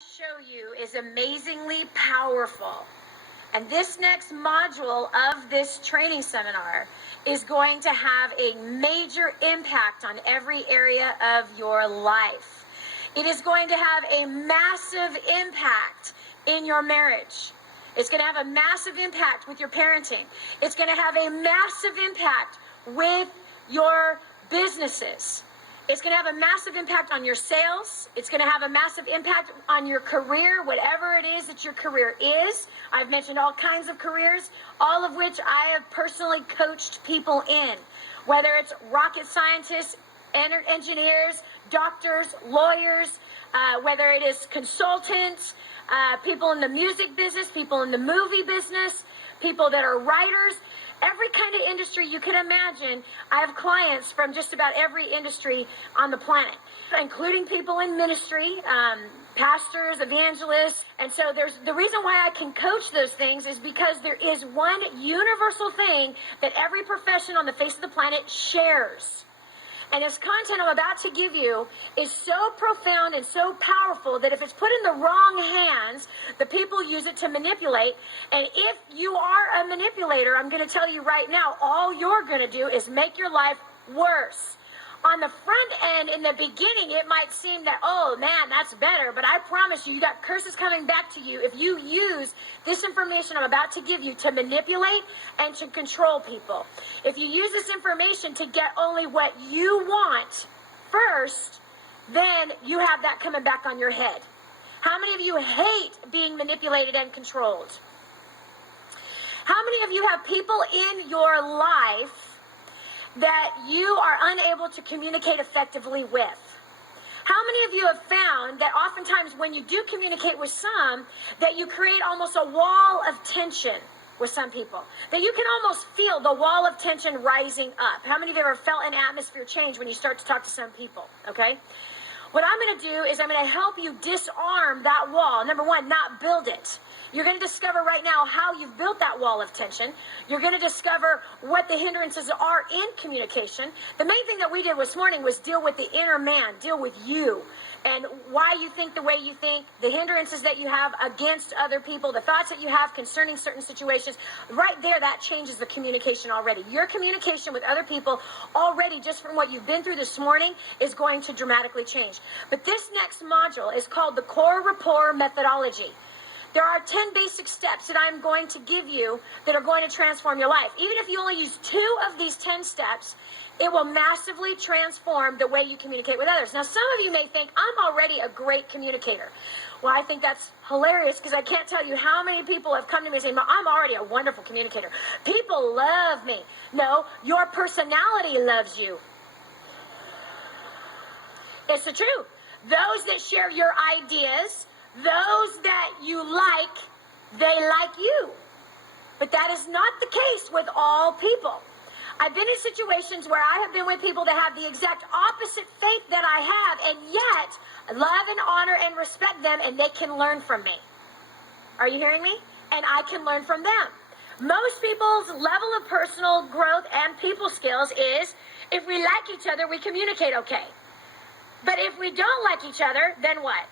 Show you is amazingly powerful. And this next module of this training seminar is going to have a major impact on every area of your life. It is going to have a massive impact in your marriage. It's going to have a massive impact with your parenting. It's going to have a massive impact with your businesses. It's going to have a massive impact on your sales. It's going to have a massive impact on your career, whatever it is that your career is. I've mentioned all kinds of careers, all of which I have personally coached people in, whether it's rocket scientists, engineers, doctors, lawyers, whether it is consultants, people in the music business, people in the movie business, people that are writers. Every kind of industry you can imagine, I have clients from just about every industry on the planet, including people in ministry, pastors, evangelists. And so there's the reason why I can coach those things is because there is one universal thing that every profession on the face of the planet shares. And this content I'm about to give you is so profound and so powerful that if it's put in the wrong hands, the people use it to manipulate. And if you are a manipulator, I'm going to tell you right now, all you're going to do is make your life worse. On the front end, in the beginning, it might seem that, oh man, that's better. But I promise you, you got curses coming back to you if you use this information I'm about to give you to manipulate and to control people. If you use this information to get only what you want first, then you have that coming back on your head. How many of you hate being manipulated and controlled? How many of you have people in your life that you are unable to communicate effectively with? How many of you have found that oftentimes when you do communicate with some, that you create almost a wall of tension with some people? That you can almost feel the wall of tension rising up. How many of you have ever felt an atmosphere change when you start to talk to some people? Okay? What I'm going to do is I'm going to help you disarm that wall. Number one, not build it. You're going to discover right now how you've built that wall of tension. You're going to discover what the hindrances are in communication. The main thing that we did this morning was deal with the inner man, deal with you, and why you think the way you think, the hindrances that you have against other people, the thoughts that you have concerning certain situations. Right there, that changes the communication already. Your communication with other people already, just from what you've been through this morning, is going to dramatically change. But this next module is called the Core Rapport Methodology. There are 10 basic steps that I'm going to give you that are going to transform your life. Even if you only use 2 of these 10 steps, it will massively transform the way you communicate with others. Now, some of you may think, I'm already a great communicator. Well, I think that's hilarious because I can't tell you how many people have come to me and said, I'm already a wonderful communicator. People love me. No, your personality loves you. It's the truth. Those that share your ideas, those that you like, they like you. But that is not the case with all people. I've been in situations where I have been with people that have the exact opposite faith that I have, and yet I love and honor and respect them, and they can learn from me. Are you hearing me? And I can learn from them. Most people's level of personal growth and people skills is, if we like each other, we communicate okay. But if we don't like each other, then what?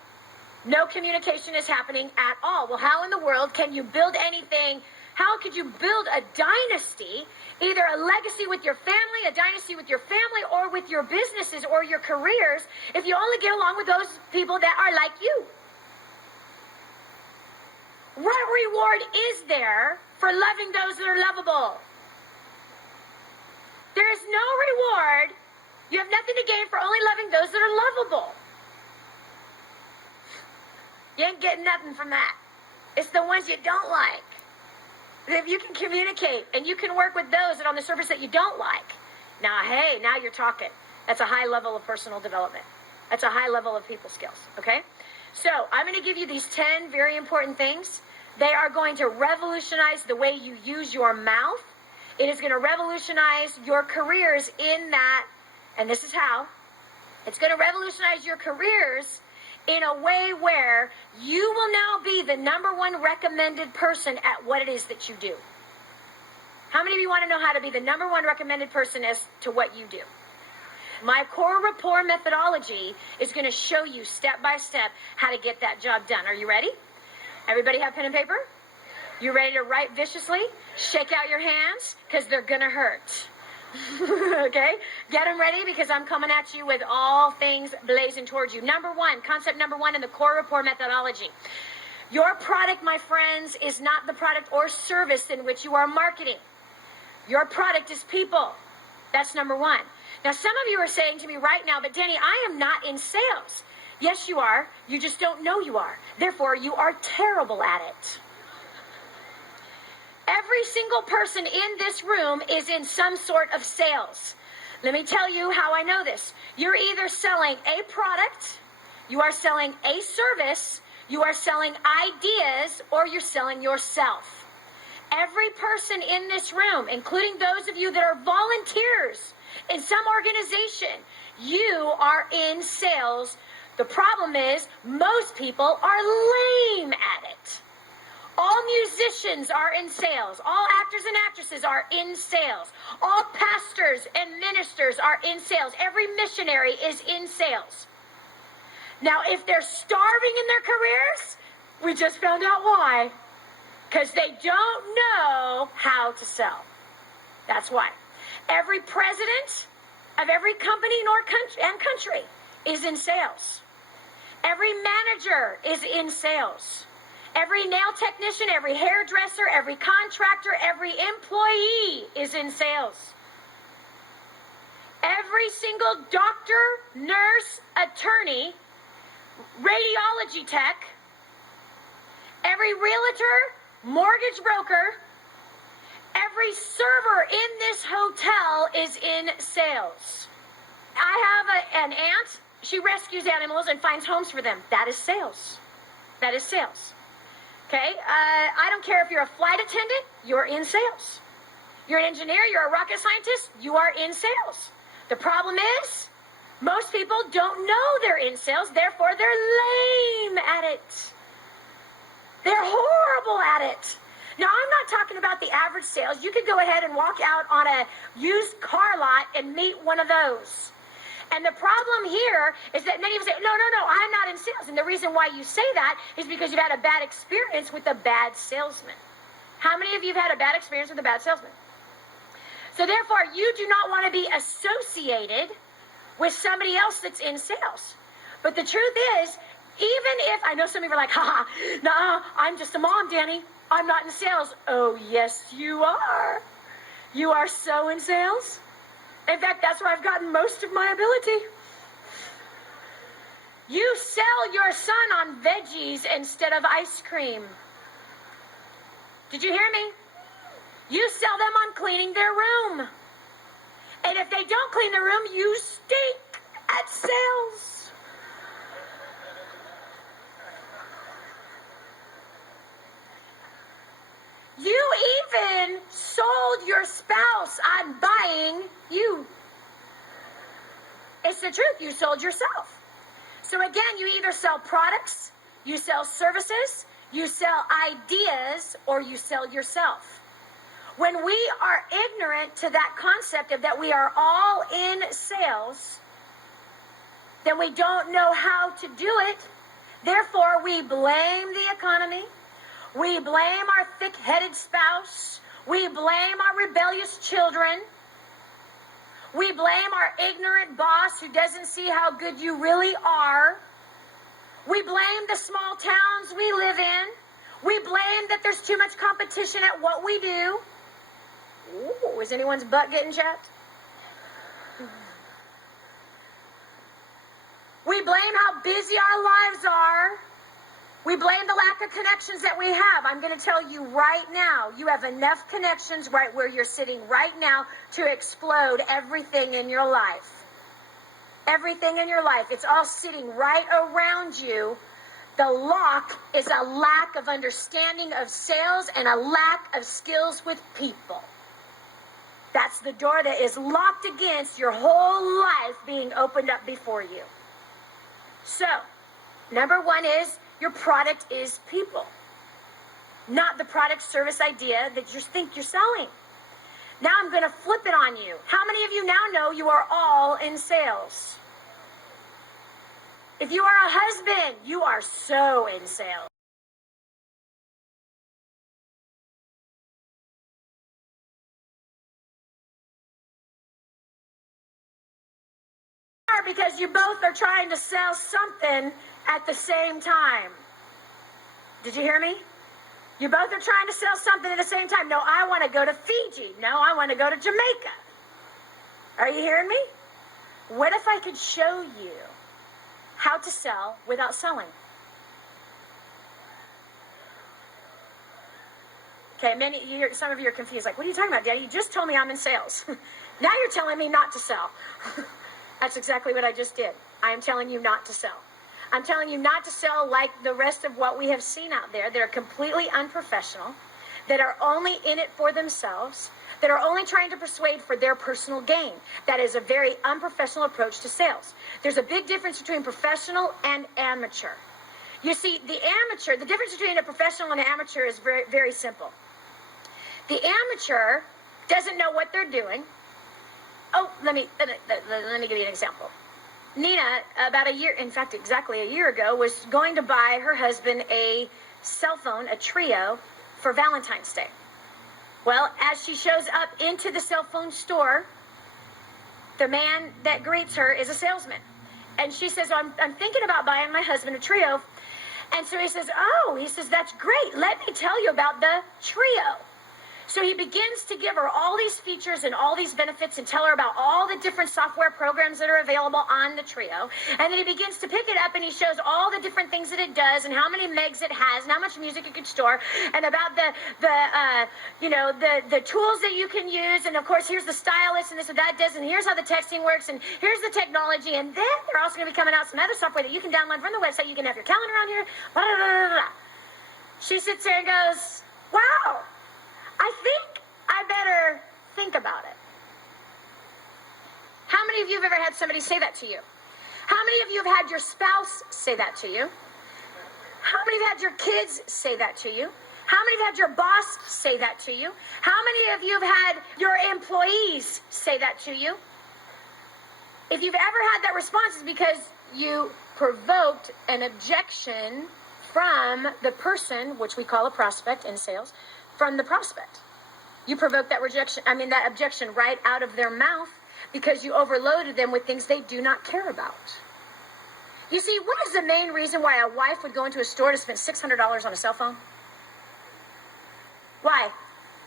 No communication is happening at all. Well, how in the world can you build anything? How could you build a dynasty, either a legacy with your family, a dynasty with your family, or with your businesses or your careers, if you only get along with those people that are like you? What reward is there for loving those that are lovable? There is no reward. You have nothing to gain for only loving those that are lovable. You ain't getting nothing from that. It's the ones you don't like. If you can communicate and you can work with those that on the surface that you don't like, now, hey, now you're talking. That's a high level of personal development. That's a high level of people skills, okay? So I'm going to give you these 10 very important things. They are going to revolutionize the way you use your mouth. It is going to revolutionize your careers in that, and this is how. It's going to revolutionize your careers in a way where you will now be the #1 recommended person at what it is that you do. How many of you want to know how to be the #1 recommended person as to what you do? My core rapport methodology is going to show you step by step how to get that job done. Are you ready? Everybody have pen and paper? You ready to write viciously? Shake out your hands because they're going to hurt. Okay? Get them ready because I'm coming at you with all things blazing towards you. Concept number one in the core rapport methodology. Your product, my friends, is not the product or service in which you are marketing. Your product is people. That's number one. Now, some of you are saying to me right now, but Danny, I am not in sales. Yes, you are. You just don't know you are. Therefore, you are terrible at it. Every single person in this room is in some sort of sales. Let me tell you how I know this. You're either selling a product, you are selling a service, you are selling ideas, or you're selling yourself. Every person in this room, including those of you that are volunteers in some organization, you are in sales. The problem is most people are lame at it. All musicians are in sales. All actors and actresses are in sales. All pastors and ministers are in sales. Every missionary is in sales. Now, if they're starving in their careers, we just found out why. Because they don't know how to sell. That's why. Every president of every company and country is in sales. Every manager is in sales. Every nail technician, every hairdresser, every contractor, every employee is in sales. Every single doctor, nurse, attorney, radiology tech, every realtor, mortgage broker, every server in this hotel is in sales. I have an aunt. She rescues animals and finds homes for them. That is sales. That is sales. Okay? I don't care if you're a flight attendant, you're in sales. You're an engineer, you're a rocket scientist, you are in sales. The problem is, most people don't know they're in sales, therefore they're lame at it. They're horrible at it. Now, I'm not talking about the average sales. You could go ahead and walk out on a used car lot and meet one of those. And the problem here is that many of you say, no, I'm not in sales. And the reason why you say that is because you've had a bad experience with a bad salesman. How many of you have had a bad experience with a bad salesman? So therefore, you do not want to be associated with somebody else that's in sales. But the truth is, even if, I know some of you are like, nah, I'm just a mom, Danny. I'm not in sales. Oh, yes, you are. You are so in sales. In fact, that's where I've gotten most of my ability. You sell your son on veggies instead of ice cream. Did you hear me? You sell them on cleaning their room. And if they don't clean the room, you stink at sales. You even sold your spouse on buying you. It's the truth. You sold yourself. So again, you either sell products, you sell services, you sell ideas, or you sell yourself. When we are ignorant to that concept of that we are all in sales, then we don't know how to do it. Therefore, we blame the economy. We blame our thick-headed spouse. We blame our rebellious children. We blame our ignorant boss who doesn't see how good you really are. We blame the small towns we live in. We blame that there's too much competition at what we do. Ooh, is anyone's butt getting chapped? We blame how busy our lives are. We blame the lack of connections that we have. I'm going to tell you right now, you have enough connections right where you're sitting right now to explode everything in your life. Everything in your life. It's all sitting right around you. The lock is a lack of understanding of sales and a lack of skills with people. That's the door that is locked against your whole life being opened up before you. So, number one is your product is people, not the product service idea that you think you're selling. Now I'm going to flip it on you. How many of you now know you are all in sales? If you are a husband, you are so in sales. Because you both are trying to sell something at the same time. Did you hear me? You both are trying to sell something at the same time. No, I want to go to Fiji. No, I want to go to Jamaica. Are you hearing me? What if I could show you how to sell without selling? Okay, some of you are confused. Like, what are you talking about, Daddy? You just told me I'm in sales. Now you're telling me not to sell. That's exactly what I just did. I am telling you not to sell. I'm telling you not to sell like the rest of what we have seen out there that are completely unprofessional, that are only in it for themselves, that are only trying to persuade for their personal gain. That is a very unprofessional approach to sales. There's a big difference between professional and amateur. You see, the difference between a professional and an amateur is very, very simple. The amateur doesn't know what they're doing. Oh, let me give you an example. Nina, about exactly a year ago, was going to buy her husband a cell phone, a Trio, for Valentine's Day. Well, as she shows up into the cell phone store, the man that greets her is a salesman. And she says, I'm thinking about buying my husband a Trio. And so he says, that's great. Let me tell you about the Trio. So he begins to give her all these features and all these benefits and tell her about all the different software programs that are available on the Trio. And then he begins to pick it up and he shows all the different things that it does and how many megs it has and how much music it can store and about the tools that you can use. And of course, here's the stylus and this and that does, and here's how the texting works, and here's the technology. And then they're also going to be coming out some other software that you can download from the website. You can have your calendar on here. Blah, blah, blah, blah. She sits there and goes, wow. I think I better think about it. How many of you have ever had somebody say that to you? How many of you have had your spouse say that to you? How many have had your kids say that to you? How many have had your boss say that to you? How many of you have had your employees say that to you? If you've ever had that response, it's because you provoked an objection from the person, which we call a prospect in sales, from the prospect. You provoked that objection right out of their mouth because you overloaded them with things they do not care about. You see, what is the main reason why a wife would go into a store to spend $600 on a cell phone? Why?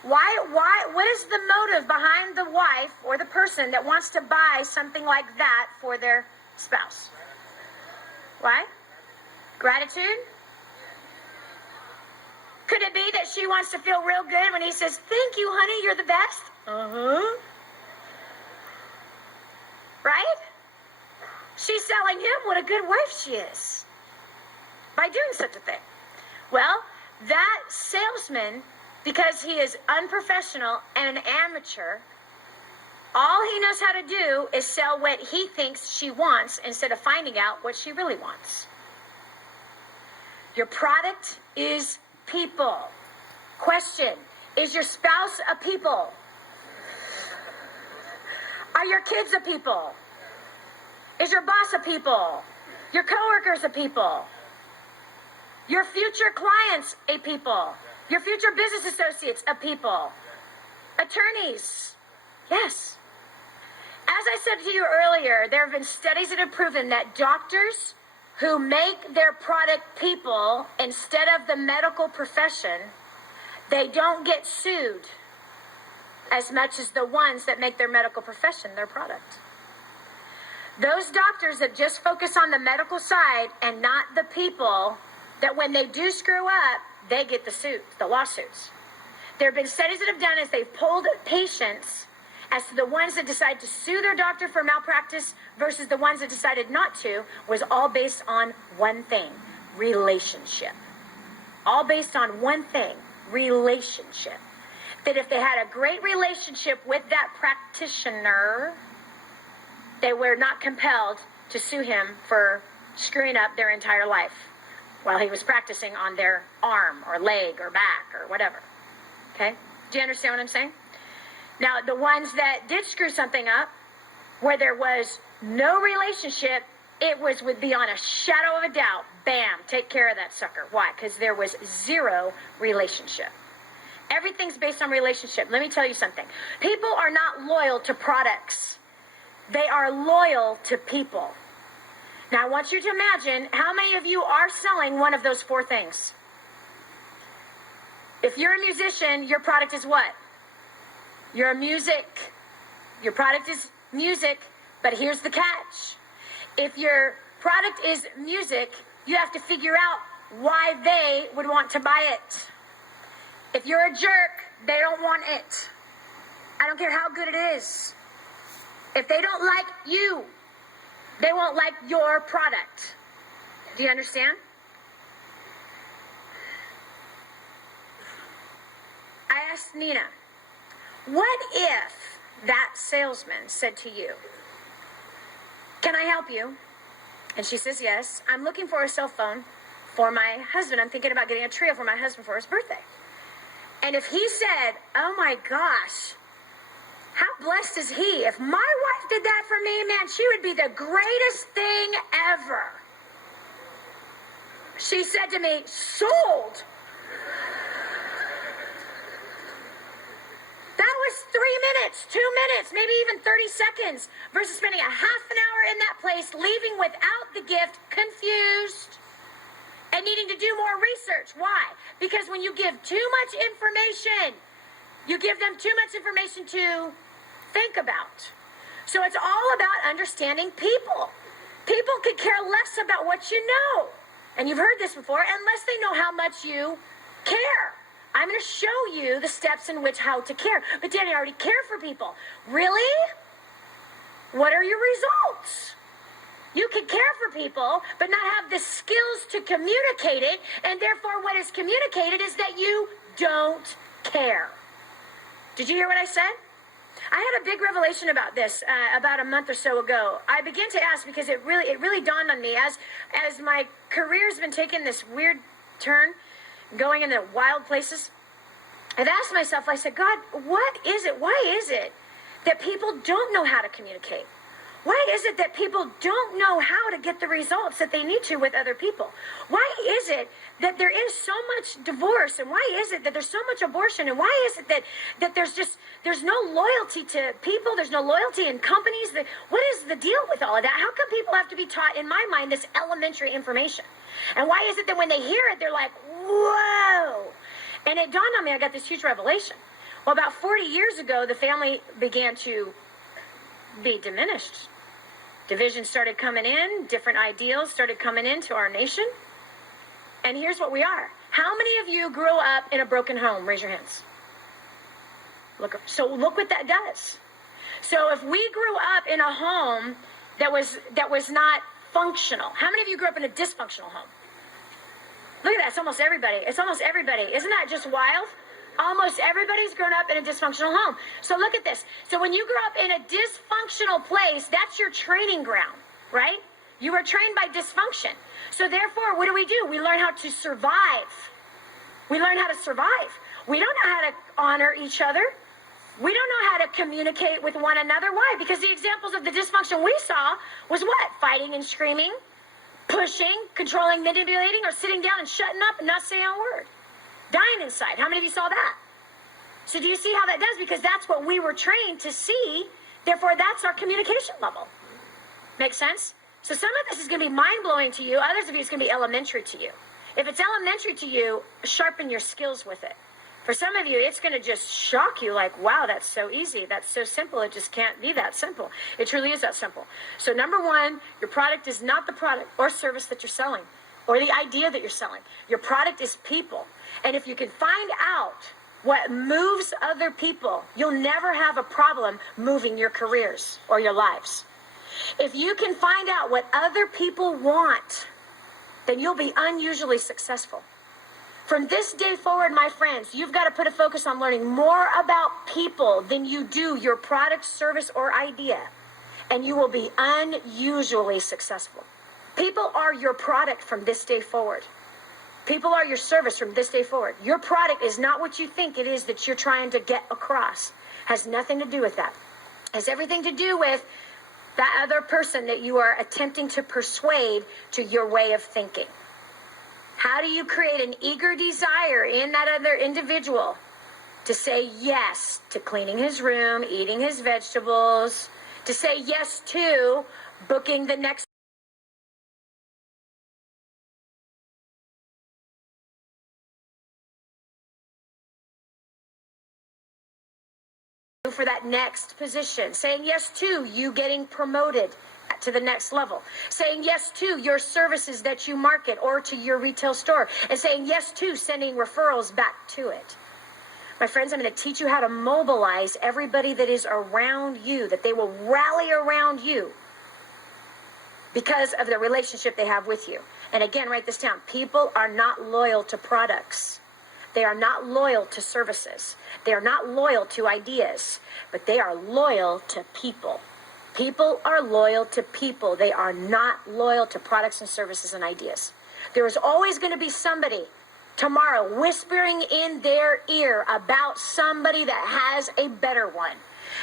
What is the motive behind the wife or the person that wants to buy something like that for their spouse? Why? Gratitude? Could it be that she wants to feel real good when he says, thank you, honey, you're the best? Uh-huh. Right? She's telling him what a good wife she is by doing such a thing. Well, that salesman, because he is unprofessional and an amateur, all he knows how to do is sell what he thinks she wants instead of finding out what she really wants. Your product is people. Question, is your spouse a people? Are your kids a people? Is your boss a people? Your coworkers a people? Your future clients a people? Your future business associates a people? Attorneys? Yes. As I said to you earlier, there have been studies that have proven that doctors who make their product people instead of the medical profession, they don't get sued as much as the ones that make their medical profession their product. Those doctors that just focus on the medical side and not the people, that when they do screw up, they get the lawsuits. There have been studies that have done as they've polled patients as to the ones that decide to sue their doctor for malpractice versus the ones that decided not to, was all based on one thing: relationship. All based on one thing: relationship. That if they had a great relationship with that practitioner, they were not compelled to sue him for screwing up their entire life while he was practicing on their arm or leg or back or whatever. Okay? Do you understand what I'm saying? Now, the ones that did screw something up, where there was no relationship, it would be on a shadow of a doubt. Bam, take care of that sucker. Why? Because there was zero relationship. Everything's based on relationship. Let me tell you something. People are not loyal to products. They are loyal to people. Now, I want you to imagine how many of you are selling one of those four things. If you're a musician, your product is what? Your music. Your product is music, but here's the catch. If your product is music, you have to figure out why they would want to buy it. If you're a jerk, they don't want it. I don't care how good it is. If they don't like you, they won't like your product. Do you understand? I asked Nina, what if that salesman said to you, can I help you? And she says, yes. I'm looking for a cell phone for my husband. I'm thinking about getting a trio for my husband for his birthday. And if he said, oh my gosh, how blessed is he? If my wife did that for me, man, she would be the greatest thing ever. She said to me, sold. That was 3 minutes, 2 minutes, maybe even 30 seconds versus spending a half an hour in that place, leaving without the gift, confused, and needing to do more research. Why? Because when you give too much information, you give them too much information to think about. So it's all about understanding people. People could care less about what you know. And you've heard this before, unless they know how much you care. I'm going to show you the steps in which how to care. But Danny, I already care for people. Really? What are your results? You can care for people, but not have the skills to communicate it. And therefore, what is communicated is that you don't care. Did you hear what I said? I had a big revelation about this about a month or so ago. I began to ask because it really dawned on me as my career's been taking this weird turn, going into wild places. I've asked myself, I said, God, what is it? Why is it that people don't know how to communicate? Why is it that people don't know how to get the results that they need to with other people? Why is it that there is so much divorce? And why is it that there's so much abortion? And why is it that there's no loyalty to people? There's no loyalty in companies? What is the deal with all of that? How come people have to be taught, in my mind, this elementary information? And why is it that when they hear it, they're like, whoa. And it dawned on me, I got this huge revelation. Well, about 40 years ago, the family began to be diminished. Division started coming in, different ideals started coming into our nation. And here's what we are. How many of you grew up in a broken home? Raise your hands. Look what that does. So if we grew up in a home that was not functional. How many of you grew up in a dysfunctional home? Look at that. It's almost everybody. It's almost everybody. Isn't that just wild? Almost everybody's grown up in a dysfunctional home. So look at this. So when you grew up in a dysfunctional place, that's your training ground, right? You were trained by dysfunction. So therefore, what do? We learn how to survive. We learn how to survive. We don't know how to honor each other. We don't know how to communicate with one another. Why? Because the examples of the dysfunction we saw was what? Fighting and screaming, pushing, controlling, manipulating, or sitting down and shutting up and not saying a word. Dying inside. How many of you saw that? So do you see how that does? Because that's what we were trained to see. Therefore, that's our communication level. Make sense? So some of this is going to be mind-blowing to you. Others of you, it's going to be elementary to you. If it's elementary to you, sharpen your skills with it. For some of you, it's going to just shock you like, wow, that's so easy. That's so simple. It just can't be that simple. It truly is that simple. So number one, your product is not the product or service that you're selling or the idea that you're selling. Your product is people. And if you can find out what moves other people, you'll never have a problem moving your careers or your lives. If you can find out what other people want, then you'll be unusually successful. From this day forward, my friends, you've got to put a focus on learning more about people than you do your product, service, or idea, and you will be unusually successful. People are your product from this day forward. People are your service from this day forward. Your product is not what you think it is that you're trying to get across. Has nothing to do with that. Has everything to do with that other person that you are attempting to persuade to your way of thinking. How do you create an eager desire in that other individual to say yes to cleaning his room, eating his vegetables, to say yes to booking the next for that next position, saying yes to you getting promoted to the next level, saying yes to your services that you market or to your retail store, and saying yes to sending referrals back to it. My friends, I'm going to teach you how to mobilize everybody that is around you, that they will rally around you because of the relationship they have with you. And again, write this down. People are not loyal to products. They are not loyal to services. They are not loyal to ideas, but they are loyal to people. People are loyal to people. They are not loyal to products and services and ideas. There is always going to be somebody tomorrow whispering in their ear about somebody that has a better one.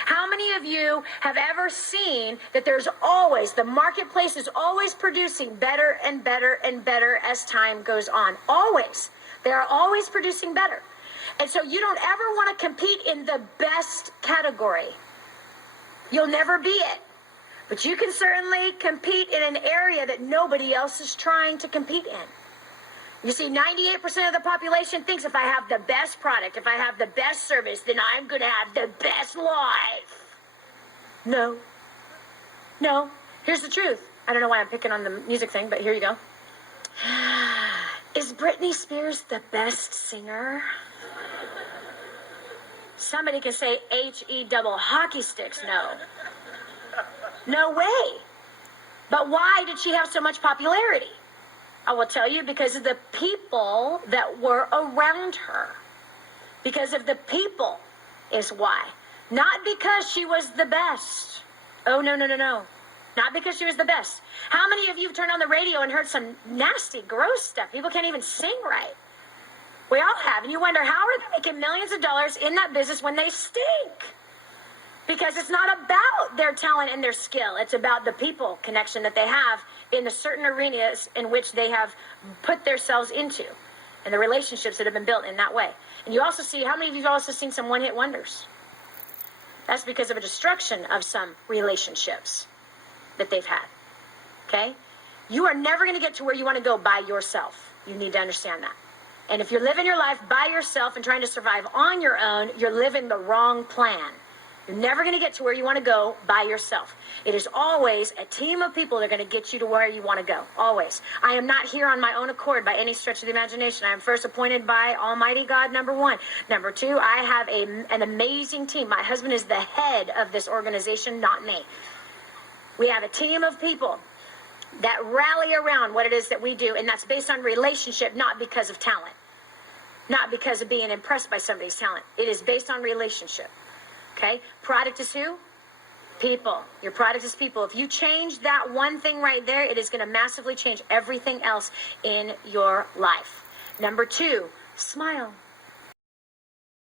How many of you have ever seen that there's always, the marketplace is always producing better and better and better as time goes on? Always. They are always producing better. And so you don't ever want to compete in the best category. You'll never be it. But you can certainly compete in an area that nobody else is trying to compete in. You see, 98% of the population thinks if I have the best product, if I have the best service, then I'm going to have the best life. No. No. Here's the truth. I don't know why I'm picking on the music thing, but here you go. Is Britney Spears the best singer? Somebody can say H-E double hockey sticks. No. No way. But why did she have so much popularity? I will tell you, because of the people that were around her. Because of the people is why. Not because she was the best. Oh, no, no, no, no. Not because she was the best. How many of you have turned on the radio and heard some nasty, gross stuff? People can't even sing right. We all have. And you wonder, how are they making millions of dollars in that business when they stink? Because it's not about their talent and their skill. It's about the people connection that they have in the certain arenas in which they have put themselves into and the relationships that have been built in that way. And you also see, how many of you have also seen some one-hit wonders? That's because of a destruction of some relationships that they've had. Okay? You are never going to get to where you want to go by yourself. You need to understand that. And if you're living your life by yourself and trying to survive on your own, you're living the wrong plan. You're never going to get to where you want to go by yourself. It is always a team of people that are going to get you to where you want to go. Always. I am not here on my own accord by any stretch of the imagination. I am first appointed by Almighty God, number one. Number two, I have an amazing team. My husband is the head of this organization, not me. We have a team of people that rally around what it is that we do, and that's based on relationship, not because of talent. Not because of being impressed by somebody's talent. It is based on relationship. Okay? Product is who? People. Your product is people. If you change that one thing right there, it is going to massively change everything else in your life. Number two, smile.